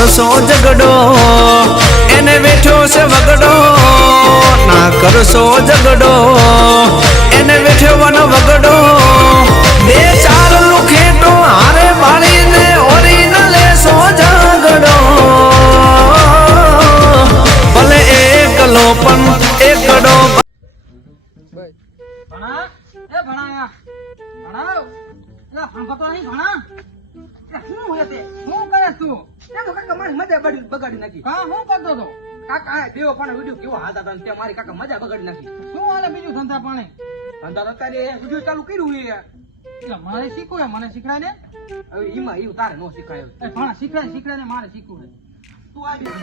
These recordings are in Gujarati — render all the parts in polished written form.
કરશો ઝઘડો એને બેઠો છે વગડો ના કરશો ઝઘડો એને બેઠો વનો વગડો બે ચાર લુખેટો હારે બાળીને ઓરી ન લેશો ઝઘડો ભલે એકલો પણ એકડો ભણા એ ભણા ભણાવ એલા ફંગતો નહીં ભણા શું હોય તે શું કરે તું તે તો કાકા મારી મજા બગાડી નાખી હા હું કરતો તો કાકા આ દેવો પણ વિડિયો કેવો હાલતા હતા તે મારી કાકા મજા બગાડી નાખી શું હાલે બીજું ધંધા પાણી ધંધા તો તારે વિડિયો ચાલુ કર્યું છે એટલે મારે શીખવું મને શીખડાય ને હવે ઈમાં ઈ તારે નો શીખાય એ ભણા શીખડાય ને મારે શીખવું તું આવી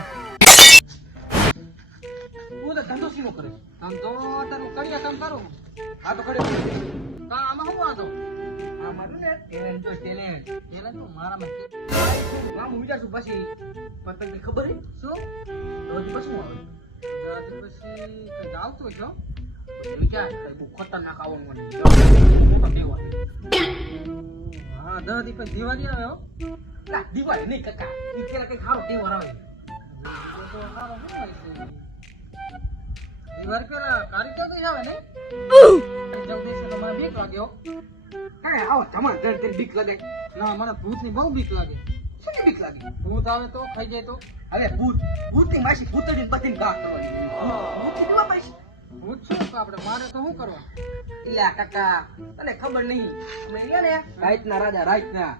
હું તો ધંધો શીનો કરે ધંધો તારું કડિયા કામ કરું આ તો કડિયા કા આમાં શું વાંધો આ મારું ને ટેલેન્ટ તો મારામાં કામ હું વિચારશું પછી પણ તને ખબર હે શું રોજ પછી આવે રોજ પછી કઈ આવતો છો વિચાર બહુ ખતરનાક આવવાનું મને મોટો દેવા હા 10 દિવસ દિવાળી આવે હો ના દિવાળી નહીં કાકા ઈ કેલા કઈ ખારો તહેવાર આવે તો ખારો શું હોય દિવાળી પેલા કારીગર તો આવે ને જલ્દી તો મને બીક લાગ્યો કાય આવો જમા દર બીક લાગે ના મને ભૂતની બહુ બીક લાગે શું બીક લાગે ભૂત આવે તો ખાઈ જાય તો અરે ભૂતની માસી ભૂતડીને બતીને ગા કરવાની ભૂતની દીવા માસી ભૂત શું આપણે મારે તો શું કરવા ઇલા કાકા તને ખબર નહીં અમે રહ્યા ને રાતના રાજા રાતના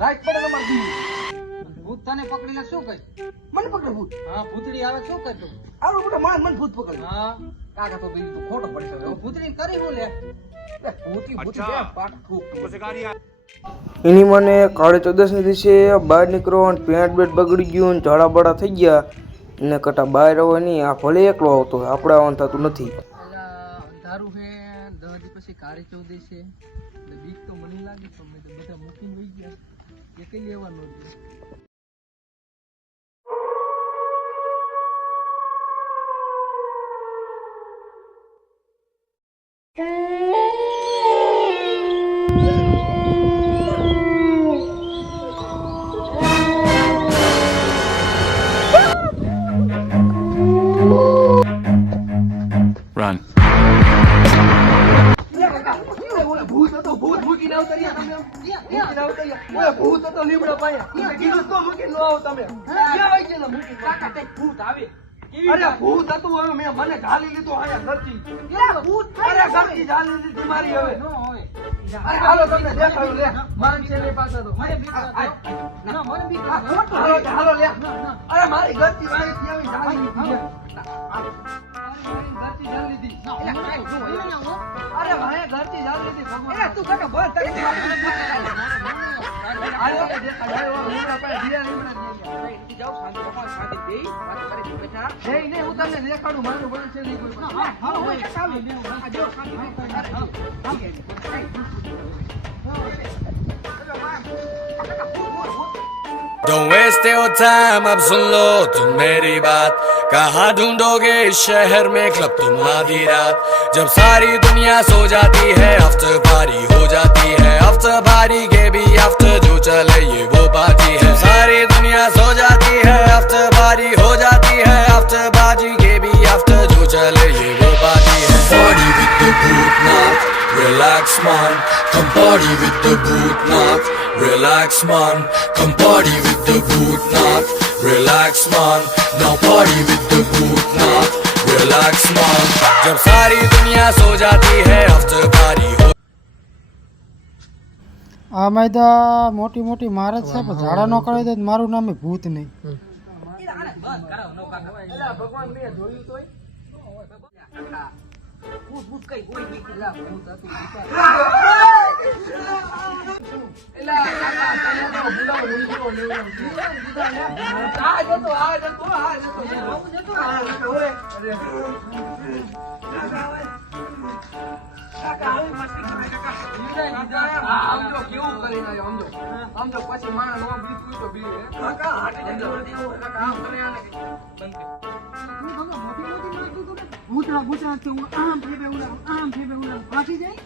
રાત પડે અમાર દી ભૂત તને પકડીને શું કહે મને પકડે ભૂત હા ભૂતડી આવે શું કરતો આવો મોટો મન ભૂત પકડે હા કાકા તો બીજું ખોટો પડે છે ભૂતડી કરી હું લે એની મને કાળી ચૌદસની દિવસે બહાર નીકળો અને પેન્ટ બેટ બગડી ગયું ઝાડા બાડા થઈ ગયા એને કટા બહાર આવે નહીં આ ભલે એકલો આવતો હોય આપણે આવવાનું થતું નથી અંધારું હે 10 દિવસ પછી કાળી ચૌદસ છે બીક તો મને લાગી તો મેં બધા મૂકીને વહી ગયા એ કઈ લેવાનું Run. ભૂત હતો ભૂત મૂકીને આવતરિયા તમે મૂકીને આવતરિયા ઓય ભૂત હતો લીમડા પાયા કીધું તો મૂકીને ન આવ તમે ક્યાં હોય છે મૂકી કાકા તે ભૂત આવે અરે ભૂત હતું હવે મેં મને ઢાલી લીધો આયા ઘરથી એ ભૂત અરે ઘરથી ઢાલી લીધી મારી હવે નો હોય અરે હાલો તમને દેખાડું લે મારી છે લે પાછા તો મને બીક લાગે ના મને બીક લાગે હાલો લે અરે મારી ઘરથી વાળી આવી ઢાલી લીધી ઘરથી ઢાલી લીધી અરે ભાઈ ઘરથી ઢાલી લીધી ભગવાન એ તું કાકા બોલ તને આયો કે દેખાડો લીમડા પાસે દિયા લીમડા જાવ શાંતિ ભગવાન શાંતિ બેઈ વાત કરી બેઠા નહીં નહીં હું તમને દેખાડું મારું બળ છે નહીં કોઈ હાલો હોય ચાલો આ જો શાંતિ Don't waste your time, अब सुन लो तुम मेरी बात। कहाँ ढूंढोगे इस शहर में क्लब तुम आधी रात, जब सारी दुनिया सो जाती है आफ्टर पार्टी हो जाती है, आफ्टर पार्टी के भी आफ्टर जो चले ये वो पार्टी है। सारी दुनिया सो जाती है आफ्टर पार्टी हो जाती है, आफ्टर पार्टी के भी आफ्टर जो चले ये वो पार्टी है। Party with the Bhutnath, relax man, come party with the Bhutnath, relax man, come party with the Bhutnath, relax man, now party with the Bhutnath, relax man, जब सारी दुनिया सो जाती है आफ्टर पार्टी हो। આ મેદા મોટી મોટી મારત છે પણ ઝાડા નો કરે તો મારું નામ ભૂત નહીં ભગવાન મેં જોયું તોય ભૂત ભૂત કઈ કોઈ બીક ના ભૂત હતું એલા કાકા તને તો બુલાવ ઉલટો લેવો આ જતો ઓય કાકા આવી મસ્તી કરે કાકા આમજો કેવું કરીને આયો આમજો પછી માણ નો બીક તો બી કાકા હાટે જતો કાકા આમ કરે આને બંધ ભૂતરા ભૂતરા તું આમ ફેબે ઉડા ફાટી જાય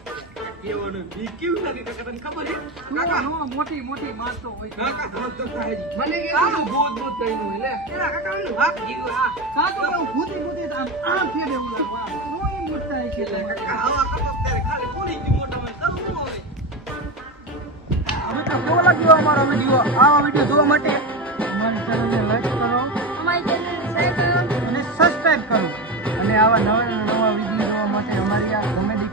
કેવાનું બી કેવું લાગે કાકા તને ખબર છે કાકા નો મોટી મોટી મારતો હોય કાકા ભૂત તો થાય જ મને કે તું ભૂત ભૂત કઈનું એટલે એલા કાકા હા જીવ હા કાકા હું ભૂતી ભૂતી આમ ફેરે એવું લાગે નો એ મોટા છે કાકા આવા કપક ત્યારે ખાલી પૂરી જ મોટા માં કરું ન હોય હવે તો કેવો લાગ્યો અમારો વિડિયો આવા વિડિયો જોવા માટે અમારી ચેનલને લાઈક કરો અમારી ચેનલને શેર કરો અને સબસ્ક્રાઇબ કરો અને આવા નવા વિડિયો જોવા માટે અમારી આ કોમેડી